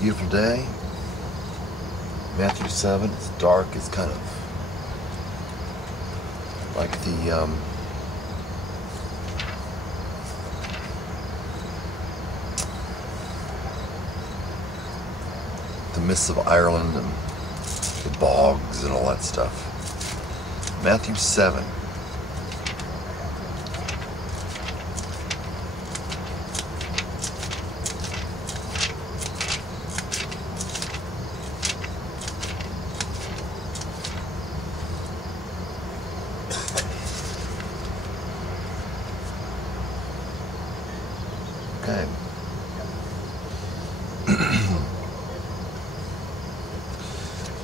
Beautiful day. Matthew 7. It's dark. It's kind of like the mists of Ireland and the bogs and all that stuff. Matthew 7. Okay.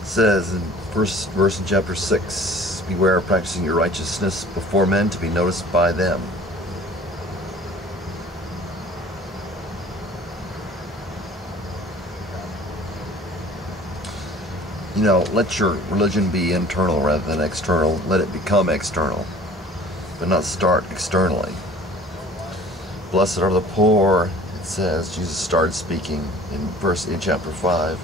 It says in verse in chapter 6, beware of practicing your righteousness before men to be noticed by them. You know, let your religion be internal rather than external. Let it become external, but not start externally. Blessed are the poor, it says. Jesus started speaking in chapter 5.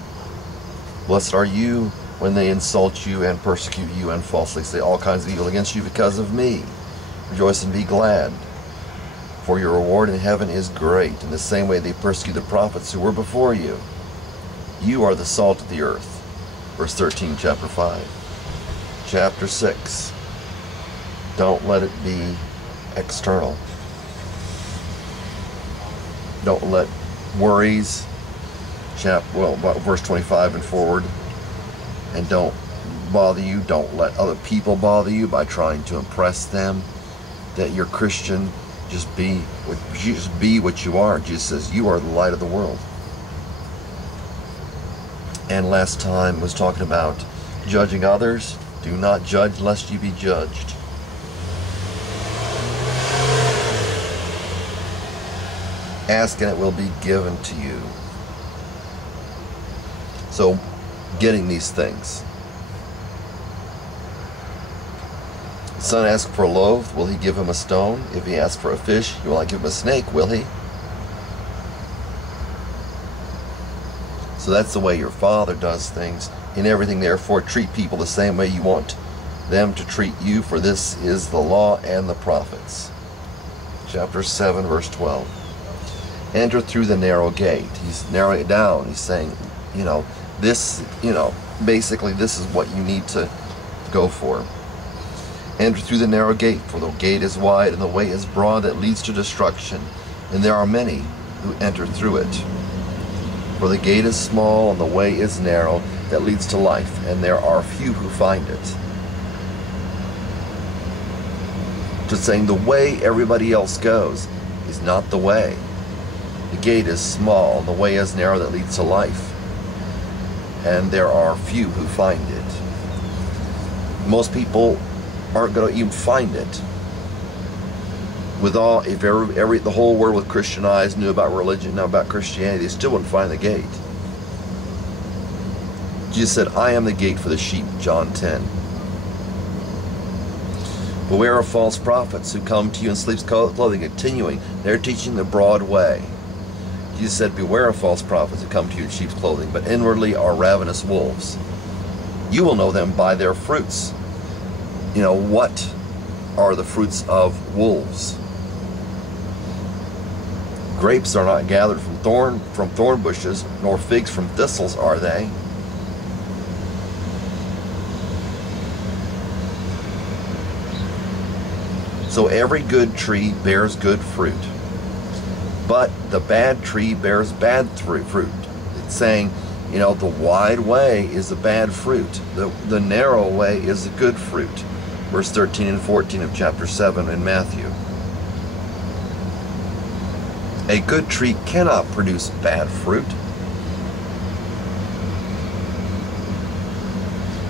Blessed are you when they insult you and persecute you and falsely say all kinds of evil against you because of me. Rejoice and be glad, for your reward in heaven is great. In the same way they persecute the prophets who were before you. You are the salt of the earth. Verse 13, chapter 5. Chapter 6. Don't let it be external. Don't let worries, verse 25 and forward, and don't bother you. Don't let other people bother you by trying to impress them that you're Christian. Just be what you are. Jesus says you are the light of the world. And last time was talking about judging others. Do not judge lest you be judged. Ask and it will be given to you. So, getting these things. The son asks for a loaf, will he give him a stone? If he asks for a fish, you will not give him a snake, will he? So that's the way your Father does things. In everything, therefore, treat people the same way you want them to treat you, for this is the law and the prophets. Chapter 7, verse 12. Enter through the narrow gate. He's narrowing it down. He's saying, basically this is what you need to go for. Enter through the narrow gate, for the gate is wide and the way is broad that leads to destruction, and there are many who enter through it. For the gate is small and the way is narrow that leads to life, and there are few who find it. Just saying the way everybody else goes is not the way. The gate is small, and the way is narrow that leads to life, and there are few who find it. Most people aren't going to even find it. If the whole world with Christian eyes knew about religion, knew about Christianity, they still wouldn't find the gate. Jesus said, I am the gate for the sheep, John 10. Beware of false prophets who come to you in sheep's clothing, continuing. They're teaching the broad way. Jesus said, beware of false prophets who come to you in sheep's clothing, but inwardly are ravenous wolves. You will know them by their fruits. What are the fruits of wolves? Grapes are not gathered from thorn bushes, nor figs from thistles, are they? So every good tree bears good fruit, but the bad tree bears bad fruit. It's saying, the wide way is the bad fruit. The narrow way is the good fruit. Verse 13 and 14 of chapter 7 in Matthew. A good tree cannot produce bad fruit,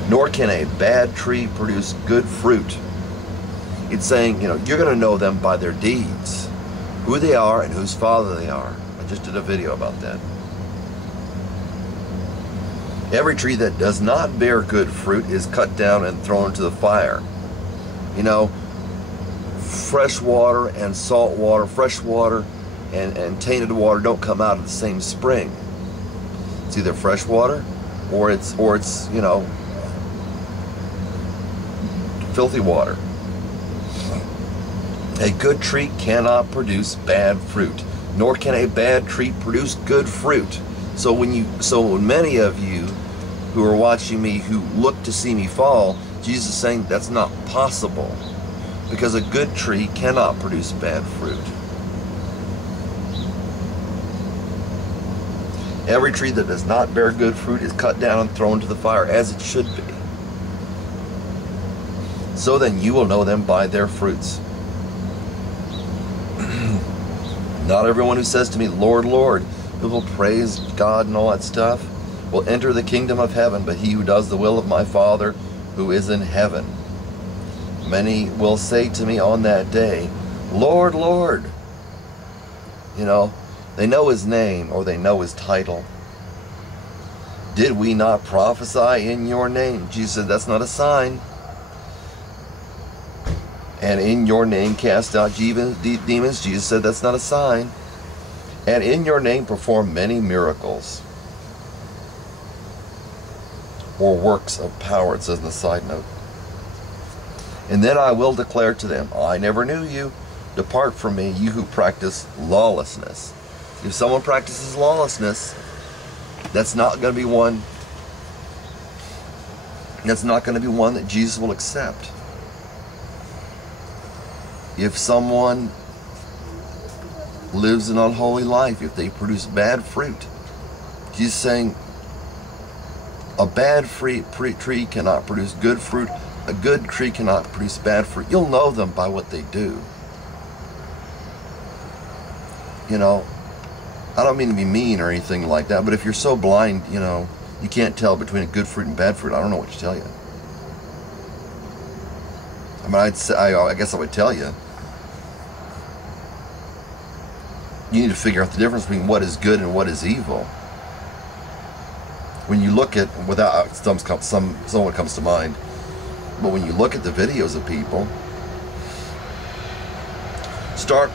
nor can a bad tree produce good fruit. It's saying, you're going to know them by their deeds, who they are and whose father they are. I just did a video about that. Every tree that does not bear good fruit is cut down and thrown into the fire. Fresh water and salt water, fresh water and tainted water don't come out of the same spring. It's either fresh water or it's you know, filthy water. A good tree cannot produce bad fruit, nor can a bad tree produce good fruit. So when many of you who are watching me who look to see me fall, Jesus is saying that's not possible, because a good tree cannot produce bad fruit. Every tree that does not bear good fruit is cut down and thrown to the fire, as it should be. So then you will know them by their fruits. Not everyone who says to me, Lord, Lord, who will praise God and all that stuff, will enter the kingdom of heaven, but he who does the will of my Father who is in heaven. Many will say to me on that day, Lord, Lord. You know, they know his name or they know his title. Did we not prophesy in your name? Jesus said, that's not a sign. And in your name cast out demons. Jesus said, that's not a sign. And in your name perform many miracles. Or works of power, it says in the side note. And then I will declare to them, I never knew you. Depart from me, you who practice lawlessness. If someone practices lawlessness, that's not going to be one. That's not going to be one that Jesus will accept. If someone lives an unholy life, if they produce bad fruit, Jesus is saying a bad tree cannot produce good fruit. A good tree cannot produce bad fruit. You'll know them by what they do. You know, I don't mean to be mean or anything like that, but if you're so blind, you know, you can't tell between a good fruit and bad fruit, I don't know what to tell you. I mean, I guess I would tell you. You need to figure out the difference between what is good and what is evil. When you look at, without someone comes to mind, but when you look at the videos of people, start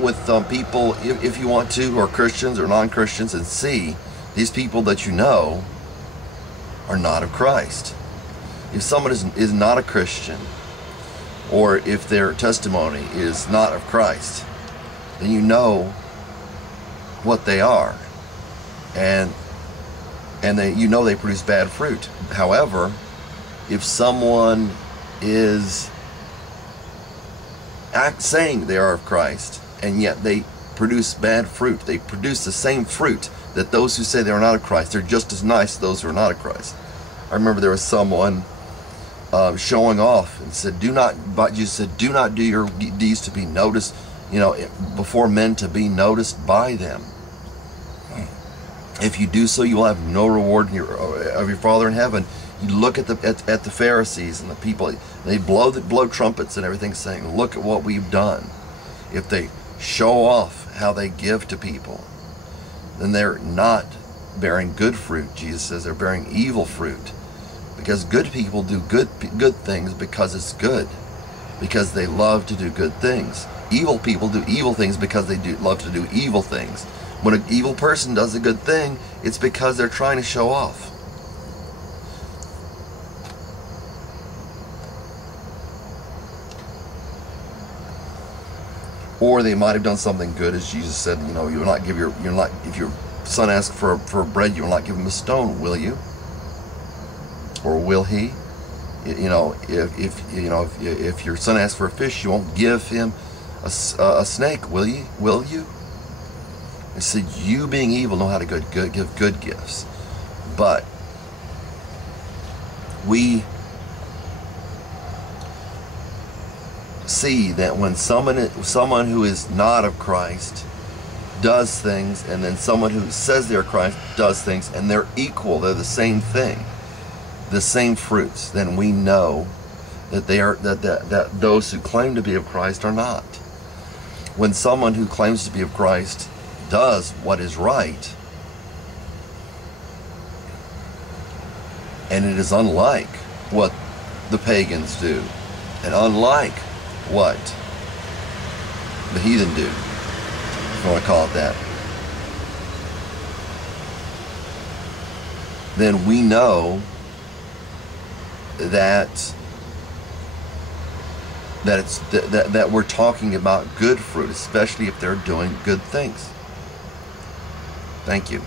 with people, if you want to, who are Christians or non-Christians, and see these people that you know are not of Christ. If someone is not a Christian, or if their testimony is not of Christ, then you know what they are, and you know they produce bad fruit. However, if someone is saying they are of Christ, and yet they produce bad fruit, they produce the same fruit that those who say they are not of Christ, they're just as nice as those who are not of Christ. I remember there was someone showing off and said, Jesus said, do not do your deeds to be noticed, you know, before men, to be noticed by them. If you do so, you will have no reward of your Father in heaven. You look at the Pharisees and the people, they blow trumpets and everything, saying, look at what we've done. If they show off how they give to people, then they're not bearing good fruit. Jesus says they're bearing evil fruit. Because good people do good things because it's good, because they love to do good things. Evil people do evil things because they love to do evil things. When an evil person does a good thing, it's because they're trying to show off. Or they might have done something good, as Jesus said, you know, if your son asks for bread, you will not give him a stone, will you? Or will he? You know, if your son asks for a fish, you won't give him a snake, will you? Will you? It said, you being evil know how to give good gifts. But we see that when someone who is not of Christ does things, and then someone who says they're Christ does things, and they're equal, they're the same thing, the same fruits, then we know that they are that those who claim to be of Christ are not. When someone who claims to be of Christ does what is right, and it is unlike what the pagans do, and unlike what the heathen do, if you want to call it that, then we know that that we're talking about good fruit, especially if they're doing good things. Thank you.